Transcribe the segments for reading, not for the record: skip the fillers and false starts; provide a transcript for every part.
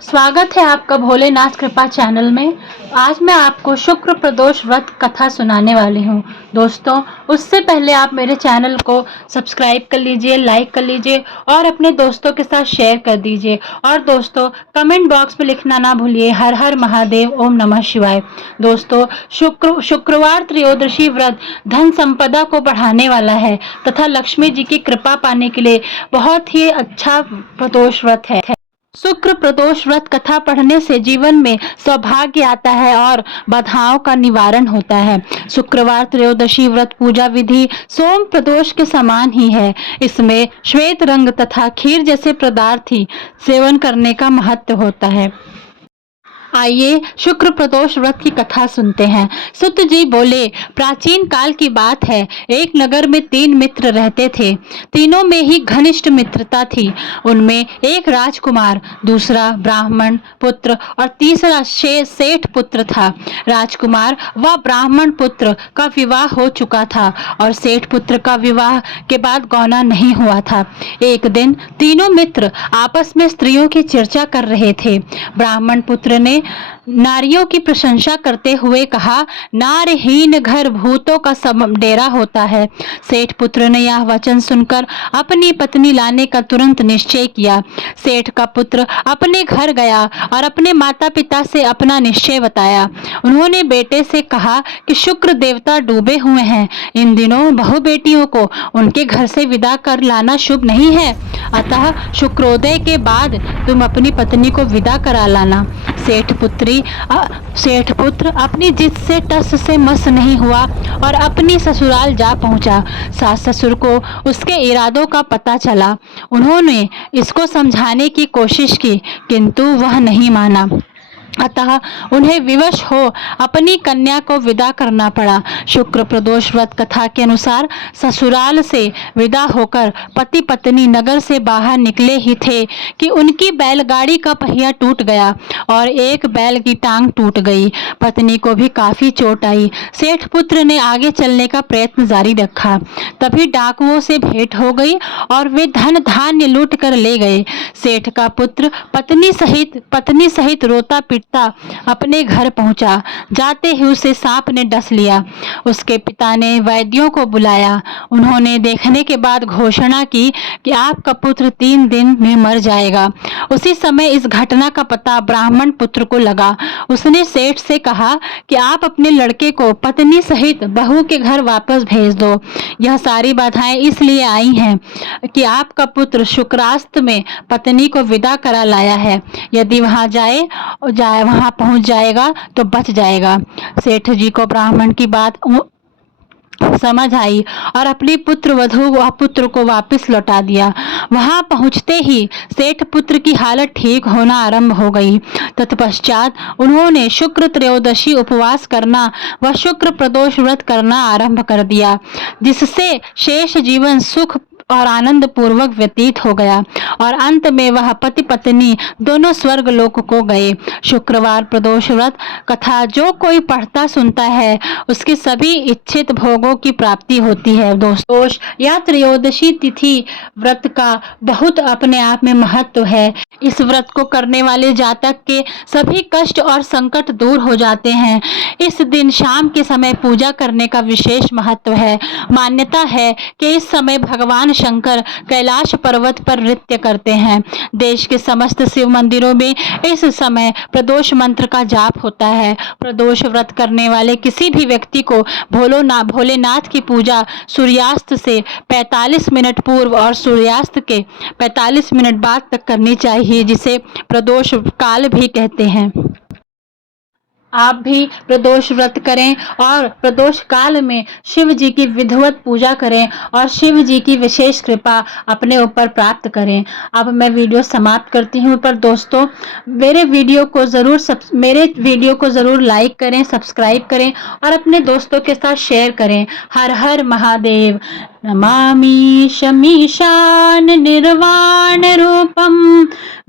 स्वागत है आपका भोलेनाथ कृपा चैनल में। आज मैं आपको शुक्र प्रदोष व्रत कथा सुनाने वाली हूँ। दोस्तों, उससे पहले आप मेरे चैनल को सब्सक्राइब कर लीजिए, लाइक कर लीजिए और अपने दोस्तों के साथ शेयर कर दीजिए। और दोस्तों, कमेंट बॉक्स में लिखना ना भूलिए, हर हर महादेव, ओम नमः शिवाय। दोस्तों, शुक्रवार त्रयोदशी व्रत धन संपदा को बढ़ाने वाला है तथा लक्ष्मी जी की कृपा पाने के लिए बहुत ही अच्छा प्रदोष व्रत है। शुक्र प्रदोष व्रत कथा पढ़ने से जीवन में सौभाग्य आता है और बाधाओं का निवारण होता है। शुक्रवार त्रयोदशी व्रत पूजा विधि सोम प्रदोष के समान ही है। इसमें श्वेत रंग तथा खीर जैसे पदार्थ ही सेवन करने का महत्व होता है। आइए शुक्र प्रदोष व्रत की कथा सुनते हैं। सुत जी बोले, प्राचीन काल की बात है। एक नगर में 3 मित्र रहते थे। तीनों में ही घनिष्ठ मित्रता थी। उनमें एक राजकुमार, दूसरा ब्राह्मण पुत्र और तीसरा सेठ पुत्र था। राजकुमार व ब्राह्मण पुत्र का विवाह हो चुका था और सेठ पुत्र का विवाह के बाद गौना नहीं हुआ था। एक दिन तीनों मित्र आपस में स्त्रियों की चर्चा कर रहे थे। ब्राह्मण पुत्र ने नारियों की प्रशंसा करते हुए कहा, नारहीन घर भूतों का डेरा होता है। सेठ पुत्र ने यह वचन सुनकर अपनी पत्नी लाने का तुरंत निश्चय किया। सेठ का पुत्र अपने घर गया और अपने माता पिता से अपना निश्चय बताया। उन्होंने बेटे से कहा कि शुक्र देवता डूबे हुए हैं। इन दिनों बहु बेटियों को उनके घर से विदा कर लाना शुभ नहीं है, अतः शुक्रोदय के बाद तुम अपनी पत्नी को विदा करा लाना। सेठ पुत्र अपनी जिद से टस से मस नहीं हुआ और अपनी ससुराल जा पहुंचा। सास ससुर को उसके इरादों का पता चला। उन्होंने इसको समझाने की कोशिश की, किंतु वह नहीं माना। अतः उन्हें विवश हो अपनी कन्या को विदा करना पड़ा। शुक्र प्रदोष व्रत कथा के अनुसार ससुराल से विदा होकर पति पत्नी नगर से बाहर निकले ही थे कि उनकी बैलगाड़ी का पहिया टूट गया और एक बैल की टांग टूट गई। पत्नी को भी काफी चोट आई। सेठ पुत्र ने आगे चलने का प्रयत्न जारी रखा। तभी डाकुओं से भेंट हो गई और वे धन धान्य लूट कर ले गए। सेठ का पुत्र पत्नी सहित रोता पीटता अपने घर पहुंचा। जाते ही उसे सांप ने डस लिया। उसके पिता ने वैद्यों को बुलाया। उन्होंने देखने के बाद घोषणा की कि आपका पुत्र 3 दिन में मर जाएगा। उसी समय इस घटना का पता ब्राह्मण पुत्र को लगा। उसने सेठ से कहा कि आप अपने लड़के को पत्नी सहित बहू के घर वापस भेज दो। यह सारी बाधाएं इसलिए आई हैं कि आपका पुत्र शुक्रास्त में पत्नी को विदा करा लाया है। यदि वहां पहुंच जाएगा तो बच जाएगा। सेठ जी को ब्राह्मण की बात समझ आई और अपनी पुत्र वधू व पुत्र को वापस लौटा दिया। वहां पहुंचते ही सेठ पुत्र की हालत ठीक होना आरंभ हो गई। तत्पश्चात उन्होंने शुक्र त्रयोदशी उपवास करना व शुक्र प्रदोष व्रत करना आरंभ कर दिया, जिससे शेष जीवन सुख और आनंद पूर्वक व्यतीत हो गया और अंत में वह पति पत्नी दोनों स्वर्ग लोक को गए। शुक्रवार प्रदोष व्रत कथा जो कोई पढ़ता सुनता है उसके सभी इच्छित भोगों की प्राप्ति होती है। दोस्तों, यह त्रयोदशी तिथि व्रत का बहुत अपने आप में महत्व है। इस व्रत को करने वाले जातक के सभी कष्ट और संकट दूर हो जाते हैं। इस दिन शाम के समय पूजा करने का विशेष महत्व है। मान्यता है कि इस समय भगवान शंकर कैलाश पर्वत पर नृत्य करते हैं। देश के समस्त शिव मंदिरों में इस समय प्रदोष मंत्र का जाप होता है। प्रदोष व्रत करने वाले किसी भी व्यक्ति को भोलेनाथ की पूजा सूर्यास्त से 45 मिनट पूर्व और सूर्यास्त के 45 मिनट बाद तक करनी चाहिए, जिसे प्रदोष काल भी कहते हैं। आप भी प्रदोष व्रत करें और प्रदोष काल में शिव जी की विधिवत पूजा करें और शिव जी की विशेष कृपा अपने ऊपर प्राप्त करें। अब मैं वीडियो समाप्त करती हूँ। पर दोस्तों, मेरे वीडियो को ज़रूर लाइक करें, सब्सक्राइब करें और अपने दोस्तों के साथ शेयर करें। हर हर महादेव। नमामि शमीशान निर्वाण रूपम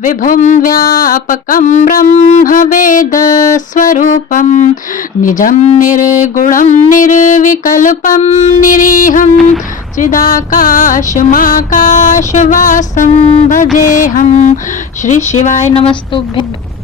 विभुम व्यापकं ब्रह्म वेद स्वरूपम निजं निर्गुणं निर्विकल्पं निरीहं चिदाकाशमाकाशवासं भजेऽहं। श्री शिवाय नमस्तुभ्यं।